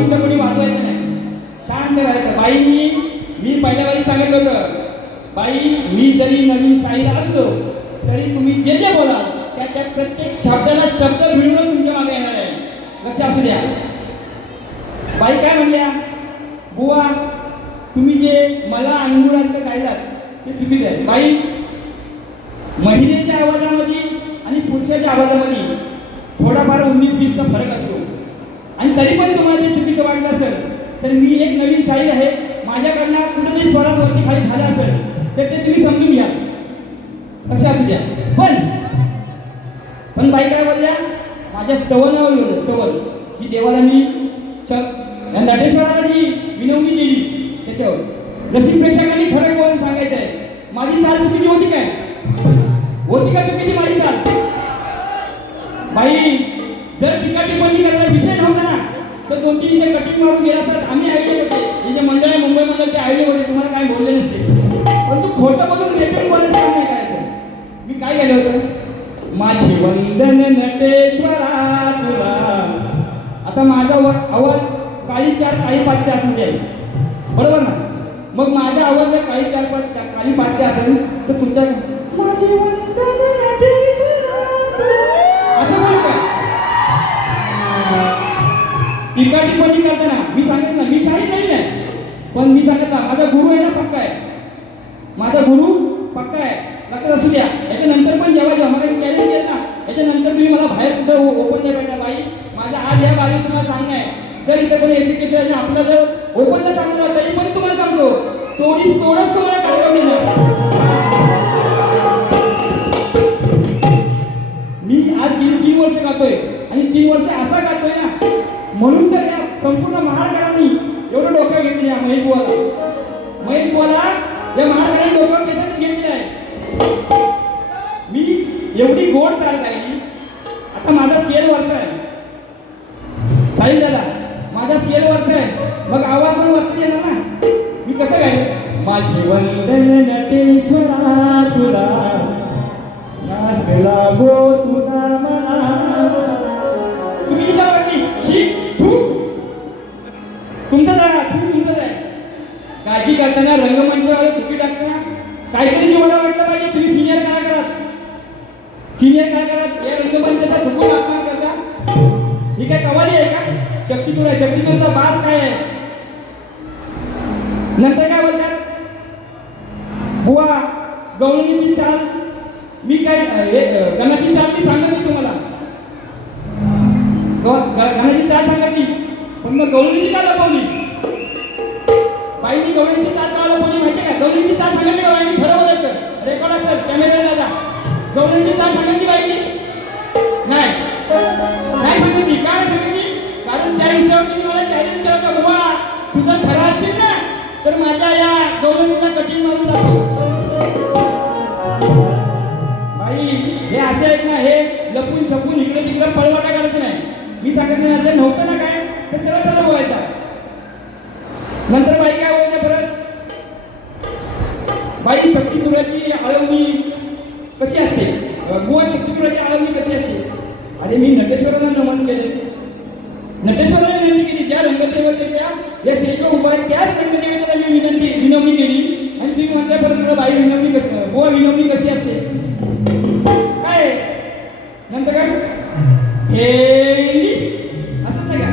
मिनिटं कोणी वाजवायचं नाही, शांत राहायचं. बाईंनी मी पहिल्या बाई सांगितलं होतं, बाई मी जरी नवीन शाहीर असलो तरी तुम्ही जे जे बोलाल त्या प्रत्येक शब्दाला शब्द मिळवून तुमच्या मागे येणार आहे, लक्ष असू द्या. बाई काय म्हणल्या, बुवा तुम्ही जे मला अंगुरांचं गायलात ते चुकीचं आहे. बाई महिलेच्या आवाजामध्ये आणि पुरुषाच्या आवाजामध्ये थोडाफार 19-20चा फरक असतो, आणि तरी पण तुम्हाला ते चुकीचं वाटलं असेल तर मी एक नवीन शाहीर आहे, माझ्याकडनं कुठेतरी स्वरात वरती खाली झालं असेल तर ते तुम्ही समजून घ्या, असं असू द्या. पण बाई काय बोलल्या, माझ्या स्तवनावर येऊन स्तवन जी देवाला मी नटेश्वराला जी विनवणी केली त्याच्यावर रसिक प्रेक्षकांनी खरं बोलून सांगायचं आहे, माझी चाल चुकीची होती काय, होती का चुकीची माझी चाल? बाई जर टीका टिप्पणी करायला विषय नव्हता ना तर 2-3 कटिंग मारून गेला तर आम्ही आयडिया होते, हे जे मंडळ आहे मुंबई मंडळ ते आयडिया होते, तुम्हाला काय बोलले नसते. पण तू खोटं बोलून रेटून बोलायचं काम नाही करायचं. मी काय केलं होतं, माझे वंदन नटेश्वरा तुला. आता माझा आवाज काळी 4 काळी 5च्या असू द्या, बरोबर ना? मग माझा आवाज जर काळी 4 काळी 5च्या असेल तर तुमचा माझे वंदन नटेश्वरा असं बोलू का? टीका टिप्पणी करताना मी सांगितलं मी शाहीर नाही आहे, पण मी सांगितलं माझा गुरु आहे ना, पक्का आहे, माझा गुरु पक्का आहे, लक्षात असू द्या. याच्यानंतर पण जेव्हा मला चॅलेंज देत ना, याच्यानंतर तुम्ही मला बाहेर कुठं ओपन नाही भेटणार. बाई माझ्या आज या बाजू तुम्हाला सांगणं आहे, जर इथे कोणी एज्युकेशन आपलं जर ओपनला सांगणार तरी पण तुम्हाला सांगतो तोडच तुम्हाला डायलॉग देणार. मी आज गेली 3 वर्ष गातोय आणि 3 वर्ष असा गातोय ना, म्हणून तर या संपूर्ण महाराष्ट्रांनी एवढं डोक्यावर घेतलेलं आहे. महेश बुवाला या महाराष्ट्राने डोक्यावर त्याच्यातच घेतलेलं आहे. मी एवढी गोड चाल गायली, आता माझा स्केल वरचा आहे, साहिल दादा माझा स्केल वरचा आहे, मग आवाज पण वरती येणार ना. मी कसं गायले, माझे वंदन नटेश्वरा तुला, ध्यास लागो तुझा मला. तुम्ही जावं शिक तुमचं आहे. गायकी करताना रंगमंचावर फुकी टाकताना काहीतरी जेवढं वाटलं पाहिजे. तुम्ही सिनियर काय करत या रंगमंचाचा फुकून अपमान करता, ही काय कवाली आहे का? शक्तितुरचा बाज काय आहे? नंतर काय बोलतात, बुवा गवळणीची चाल मी काय गणाची चाल मी सांगत नाही तुम्हाला, गणाची चाल सांगत नाही, पण मग गवळणीची चाल लपवली. बाईनी गवळणीची चाल का लपवली माहिती का? गवळणीची चाल सांगितली का बाईनी? खरं बोलायचं, रेकॉर्ड असेल कॅमेरा दादा. गवळणीची चाल सांगितली बाईनी? नाही सांगितली. काय सांगितली? कारण त्या विषयावर तुम्ही मला चॅलेंज केलं होतं, बुवा तुझं खरं असेल ना तर माझ्या या गवळणीला कटिंग मारून दाखव. बाई हे असे आहेत ना, हे लपून छपून इकडे तिकडे पळवाटा काढायचं नाही. मी सांगितलं असं नव्हतं ना काय, ते सरळ बोलायचा. नंतर बाई काय बोलते परत, बाई शक्तिपुराची आळवणी कशी असते, बुवा शक्तिपुराची आळवणी कशी असते? अरे मी नटेश्वराला नमन केले, नटेश्वराला विनंती केली, ज्या रंगदेवतेच्या या स्टेजवर उभा आहे त्याच रंगदेवतेला मी विनवणी केली, आणि तुम्ही म्हणताय परत बाई विनवणी कशी, बुवा विनवणी कशी असते काय? नंतर काय भेंडी असं नाही का?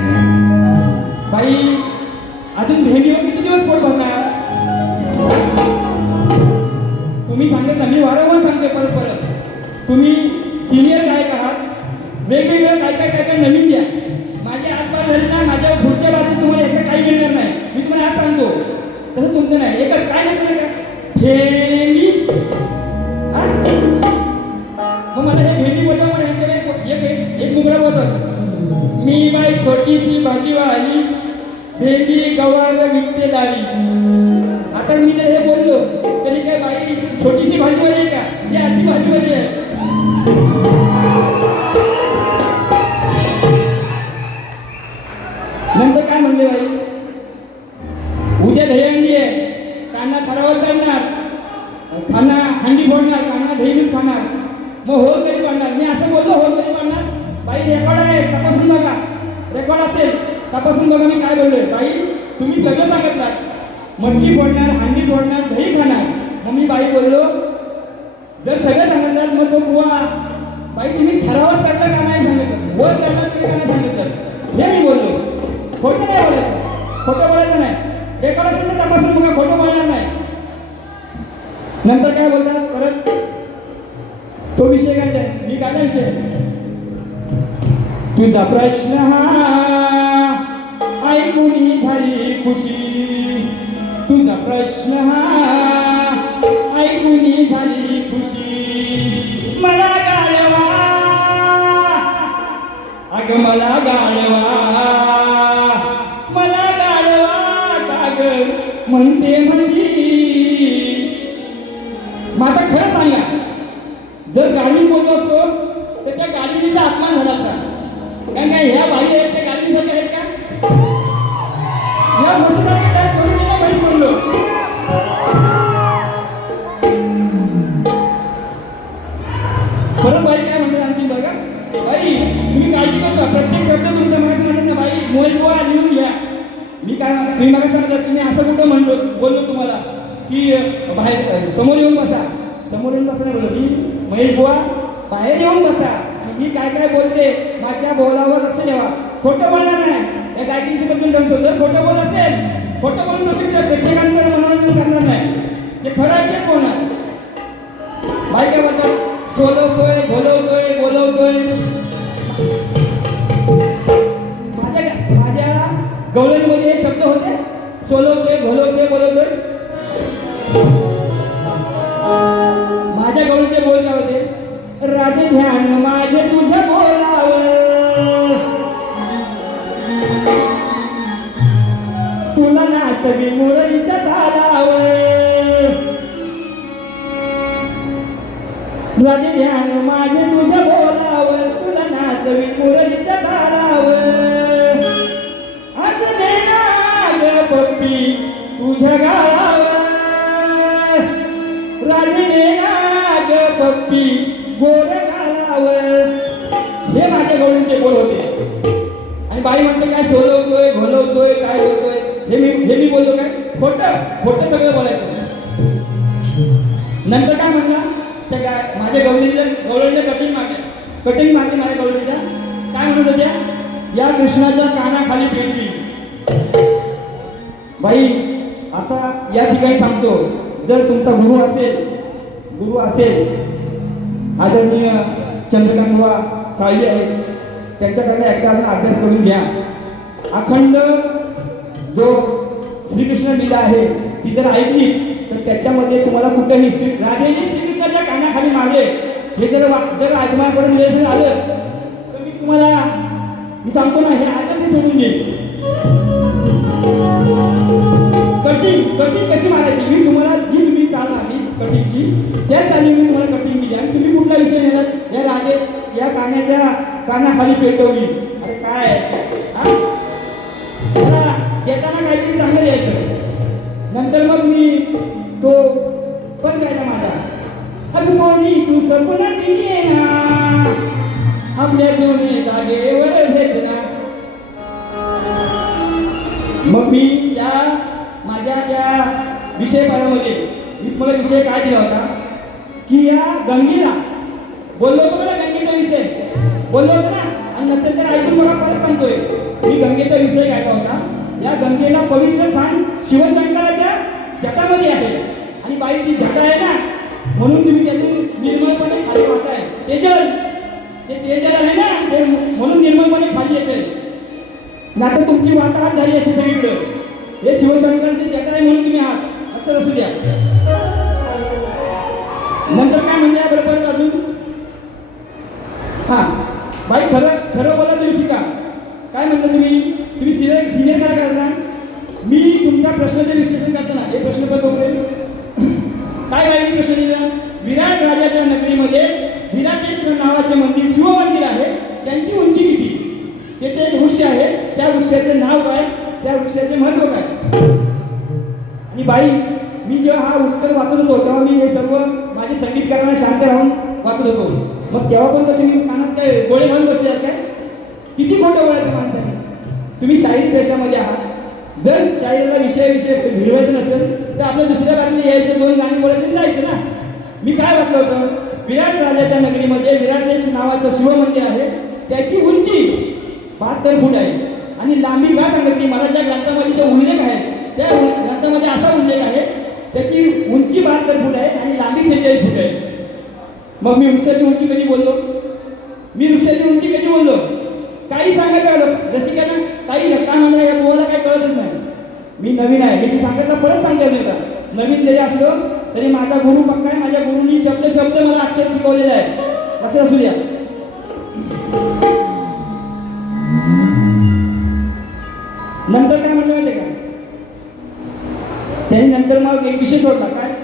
बाई अजून भेंडीवर किती दिवस पोट भरणार? तुम्ही सांगितलं, मी वारंवार सांगते परत तुम्ही सिनियर गायक आहात, वेगवेगळं काय नवीन द्या. माझी आसपास झाली ना, माझ्या पुढच्या बाजूला तुम्हाला एकदा काही मिळणार नाही. मी तुम्हाला आज सांगतो, तसं तुमचं नाही. एकच काय नसतं का भेंडी, मग मला हे भेंडी बोलतो, मला एक मुगडा बोलतो, मी बाई छोटीशी भाजीवाली भेंडी गव्हाळ विकते दारी. आता मी जर हे बोललो तरी काय बाई छोटीशी भाजीवाली आहे का? ही अशी भाजीवाली आहे. नंतर काय म्हणले बाई, उद्या दहीहंडी आहे, कांदा थरावर चढणार, खाना हंडी फोडणार, कांदा दहीनीच खाणार, मग होल तरी पाडणार. मी असं बोललो होल तरी पाडणार. बाई रेकॉर्ड आहे, तपासून बघा, रेकॉर्ड असेल. तपासून बघा मी काय बोललोय. बाई तुम्ही सगळं सांगितलं, मटकी फोडणार, हांडी फोडणार, दही खाणार. मग मी बाई बोललो जर सगळं सांगितलं मग तो बुवा बाई तुम्ही ठरावात चढलं का नाही सांगितलं, वर चढलं तरी का नाही सांगितलं, हे मी बोललो. खोटं नाही बोलायचं, खोटं बोलायचं नाही. रेकॉर्ड असेल तर तपासून बघा, खोटं बोलणार नाही. नंतर काय बोलतात परत तो विषय काय, मी काय विषय, तुझा प्रश्न हा ऐकून झाली खुशी, तुझा प्रश्न हा ऐकून झाली खुशी. मला गाळवा अग मला गाळवा, मला गाळवा काग म्हणते म्हशी. मग आता खरं सांगा, जर गाडी बोललो असतो तर त्या गाडीचा अपमान झाला असता. कारण काय ह्या बाई आहेत त्या गाडीसाठी आहेत का, या म्हशीसाठी काय करून दिला म्हैस बोललो. परत बाई काय म्हणतात अंतिम बघा, बाई तुम्ही काळजी करता प्रत्येक शब्द तुमचा मागास म्हणत ना बाई मोबाईल बुवा लिहून घ्या. मी मागास सांगितलं तुम्ही असं कुठं म्हणलो बोललो तुम्हाला की बाहेर समोर येऊन बसा, समोर येऊन बसा नाही बोललो की महेश बुवा बाहेर येऊन बसा. मी काय काय बोलते माझ्या बोलावर लक्ष ठेवा, खोटं बोलणार नाही. या गायकीची बद्दल म्हणतो जर खोटं बोल असेल, खोटं बोलून बसेल प्रेक्षकांचं मनोरंजन करणार नाही, जे खरं आहे तेच बोलणार. बाई काय बोलतात, सोलवतोय बोलवतोय बोलवतोय. माझ्या गवळणीमध्ये हे शब्द होते, सोलवतोय घोलवतोय बोलवतोय. माझ्या गवळीचे बोल काय होते, राधे ध्यान माझे तुझ्या बोलावर, तुला नाचवी मुरळीच्या तालावर. राधे ध्यान माझे तुझ्या बोलावर, तुला नाचवी मुरळीच्या तालावर. आज नेणार पप्पी तुझ्या गावावर, राधे नेणार पप्पी गोड गालावर. हे माझ्या गवळीचे बोल होते. आणि बाई म्हणते काय सोलवतोय घोलवतोय काय बोलतोय, हे मी बोलतो काय, खोटं खोटं सगळं बोलायचं. नंतर काय म्हणला, त्या काय माझ्या गवळीच्या कटिंग मारते माझ्या गवळीच्या काय म्हणत होत्या, या कृष्णाच्या कानाखाली पेटवी. बाई आता या ठिकाणी सांगतो, जर तुमचा गुरु असेल आदरणीय चंद्रकांत बुवा साळवी आहेत, त्यांच्याकडे एकदा अभ्यास करून घ्या. अखंड जो श्रीकृष्ण लीला आहे ती जर ऐकली तर त्याच्यामध्ये तुम्हाला कुठेही राधेने श्रीकृष्णाच्या कानाखाली मारले हे जर आत्माकडे निदर्शन आलं तर मी सांगतो ना, हे आजच सोडून देईल. कटिंग कशी मारायची मी तुम्हाला जी तुम्ही चाल आली कटिंगची त्या चाली मी तुम्हाला कटिंग दिली आणि तुम्ही कुठला विषय नेलात, या राधे या कानाखाली पेटवली. अरे काय येताना काहीतरी चांगलं यायचं. नंतर मग मी तो पण गायला माझा, अगं कोणी तू सपना दिली ना आपल्या जुने जागेवर भेटना. मग मी माझ्या त्या विषय पाठामध्ये मी तुम्हाला विषय काय दिला होता की या गंगेला बोललो होतो मला, गंगेचा विषय बोललो होतो ना. आणि नसेल तर ऐकून मला परत सांगतोय, मी गंगेचा विषय घ्यायचा होता. या गंगेला पवित्र स्थान शिवशंकराच्या जटामध्ये आहे आणि बाई ती जटा आहे ना म्हणून तुम्ही त्यातून निर्मळपणे खाली वाहताय. तेजल आहे ना ते म्हणून निर्मळपणे खाली येते. नाहीतर तुमची वाहत झाली असते सगळीकडे. हे शिवशंकराचे जटा आहे म्हणून तुम्ही आहात असं असू द्या. नंतर काय म्हणले बरोबर अजून, हा बाई खरं बोला तुम्ही शिका. काय म्हणता तुम्ही सिनियर काय करणार, मी तुमच्या प्रश्नाचे विश्लेषण करताना हे प्रश्नपत्र होते. काय बाई प्रश्न दिला, विराट राजाच्या नगरीमध्ये विराटेश्वर नावाचे मंदिर शिवमंदिर आहे, त्यांची उंची किती, तेथे एक वृक्ष आहे, त्या वृक्षाचे नाव काय, त्या वृक्षाचे महत्व काय. आणि बाई मी जेव्हा हा उत्तर वाचत होतो तेव्हा मी हे सर्व माझे संगीतकारांना शांत राहून वाचत होतो. मग तेव्हा पण तर तुम्ही कानात काय गोळे घालून बसले काय, किती खोटं बोलायचं माणसाने. तुम्ही शाहीर पेशामध्ये आहात. जर शाहिरीला विषय भिडवायचं नसेल तर आपल्या दुसऱ्या बाजूला यायचं, 2 गाणी बोलायचं जायचं ना. मी काय वाटलं होतं, विराट राजाच्या नगरीमध्ये विराटेश नावाचं शिवमंदिर आहे. त्याची उंची 72 फूट आहे आणि लांबी काय सांगितली मला, ज्या ग्रंथामध्ये जो उल्लेख आहे त्या ग्रंथामध्ये असा उल्लेख आहे त्याची उंची 72 फूट आहे आणि लांबी 46 फूट आहे. मग मी वृक्षाची उंची कधी बोललो, मी वृक्षाची उंची कधी बोललो, काही सांगायचं आलं रसिकांना, काही काय म्हणणार या पोहाला काही कळतच नाही. मी नवीन आहे, मी ती सांगायला परत सांगायचं होता. नवीन जरी असलो तरी माझा गुरु पक्का आहे. माझ्या गुरुंनी शब्द मला अक्षर शिकवलेलं आहे, लक्षात असू द्या. नंतर काय म्हणलं माहिती का, त्याने नंतर मग एक विषय सोडला. काय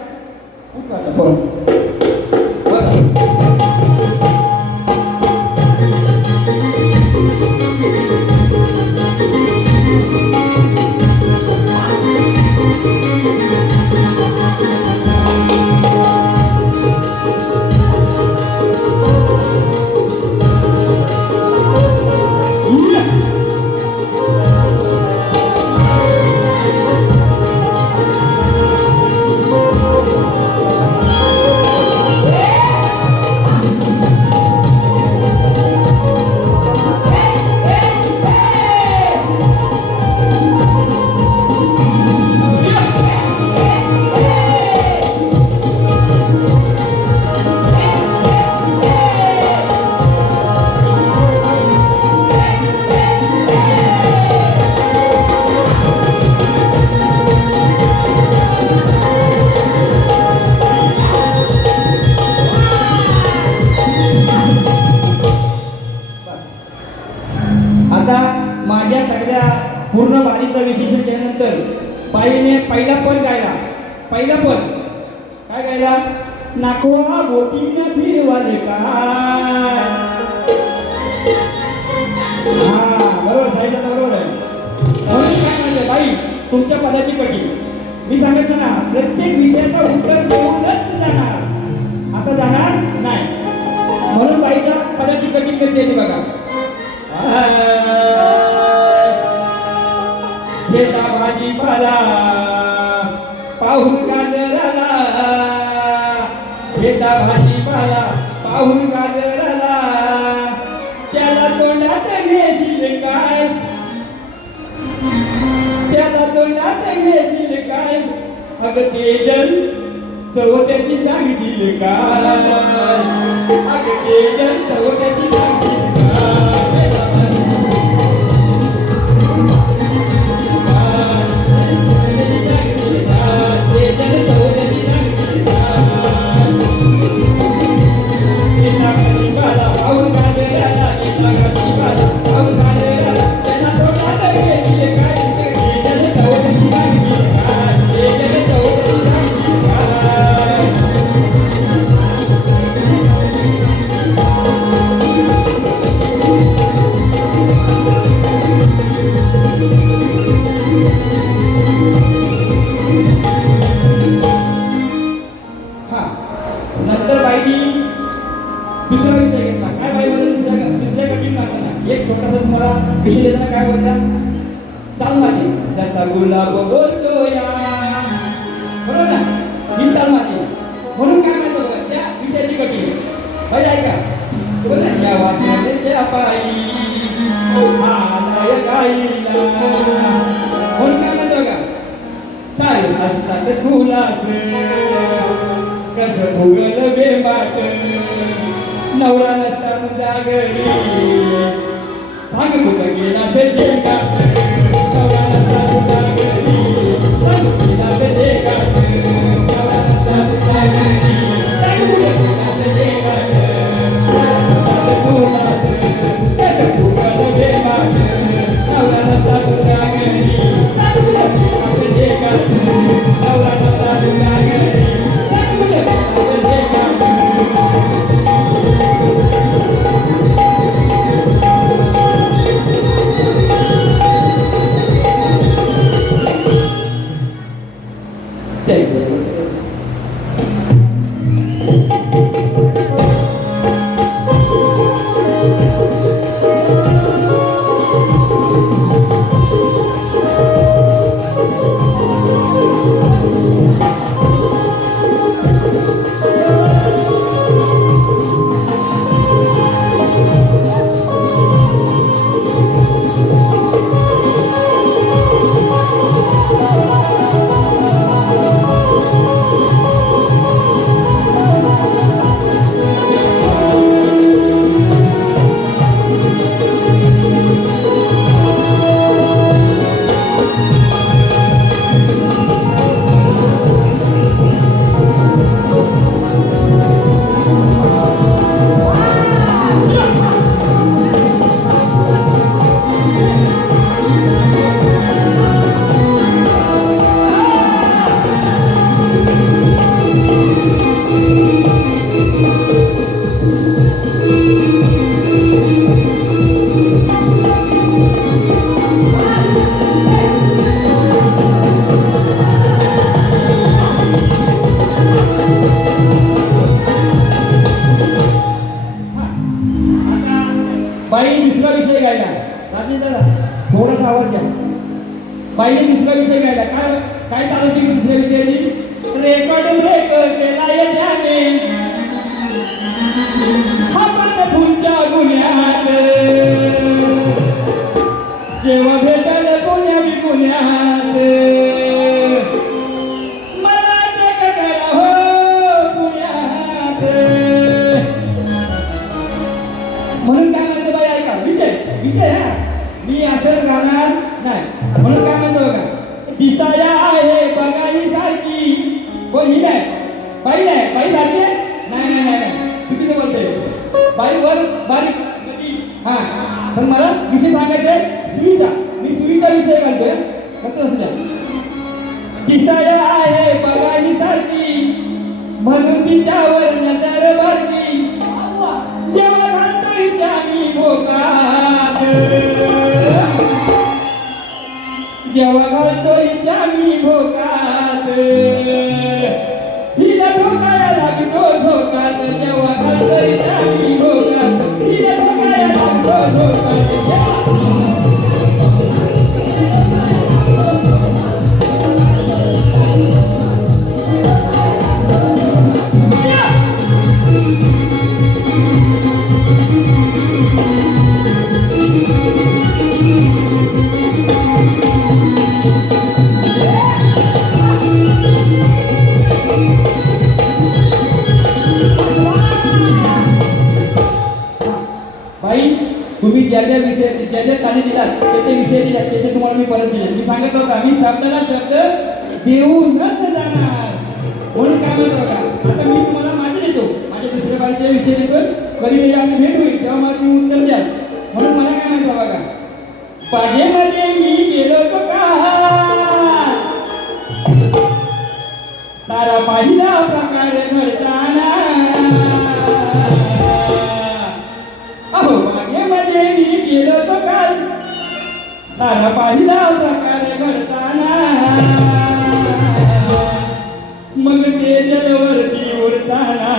पूर्ण बारीचं विश्लेषण केल्यानंतर बाईने पहिला पद गायला. पहिला पद काय गायला, नाकवा बोटीनं फिरवाले काय. हा बरोबर साईडला बरोबर आहे. म्हणून काय म्हणलं बाई तुमच्या पदाची कटी. मी सांगितलं ना प्रत्येक विषयाचा उत्तर देऊनच जाणार, असं जाणार नाही. म्हणून बाईच्या पदाची कटी कशी येते बघा. घेता भाजीपाला पाहून गाजराला, घेता भाजीपाला पाहून गाजराला, त्याला तोंडात घेशील काय, त्याला तोंडात घेशील काय, अगं तेजल चवत्याची सांगशील काय, अगं तेजल चवत्याची सांगशील काय. नंतर बाईनी दुसरा विषय घेतला. काय बाई मला दुसऱ्या कठीण मागताना एक छोटासा तुम्हाला विषय देताना काय बोलता, चाल माती जसा गुलाब बोलतो या, बरोबर ना, ही चाल माती. म्हणून काय म्हणतो बघा त्या विषयाची कठीण बाई ऐका बोला, या वाचनाच्या पायी आलाय गाईला. म्हणून काय म्हणतो बघा, साय असतात फुलाच कसं फुगल बेबाट, नवरा नसता तुझ्या घरी सांग कुठं गेला ते जेगात, नवरा नसता तुझ्या घरी सांग गेला ते जेगात, नवरा नसता तुझ्या घरी सांग कुठं गेला ते जेगात, कसं फुगल बेबाट, नवरा नसता तुझ्या घरी सांग कुठं गेला ते जेगात, नवरा नसता तुझ्या घरी. बाई दुसरा विषय गायला. राजेश दादा थोडासा आवाज घ्या. बाईने दुसरा विषय गायला. काय काय चालू होती की दुसऱ्या विषयाची? रेकॉर्ड ब्रेक केला येत्याने आपण फुलच्या गुन्ह्यात जेव्हा भेटल कोण्या बी गुन्ह्यात मला ते कळलं हो पुण्यात. म्हणून काय म्हणते बाई ऐका विषय विषय हा मी असं गाणार नाही. म्हणून काय म्हणतो बघा, दिसाया आहे बघाई सारखी. कोण ही नाही बाई नाही बाई सारखी नाही नाही नाही चुकीचं बोलते. बाई वर बारीक हा पण मला विषय सांगायचे सुईचा. मी सुईचा विषय घालतोय कसं असल्या. दिसाया आहे बघाई सारखी म्हणून तिच्यावर नजर बारकी जेव्हा घालतोय मी भोकात जेव्हा घालतोय मी भोकात हिला ठोकाया लागतो झोकात जेव्हा घालतोय मी भोकात हिला ठोकाया लागतो झोकात. तुम्ही ज्या ज्या विषय ज्या ज्या चाली दिलात ते विषय दिलात ते तुम्हाला मी परत दिले. मी सांगत होता मी शब्दाला शब्द देऊनच जाणार. म्हणून काय म्हणतो का आता मी तुम्हाला माझे देतो माझ्या दुसऱ्या बाईच्या विषय देतो. कधी आपली भेट होईल तेव्हा मला तुम्ही उत्तर द्या. म्हणून मला काय म्हणतो बघा, बागेमध्ये मी गेलो तो का सारा पाहिला प्रकार घडताना. अहो बागेमध्ये मी गेलो तो काल सारा पाहिला प्रकार घडताना. मग ते जलवरती उडताना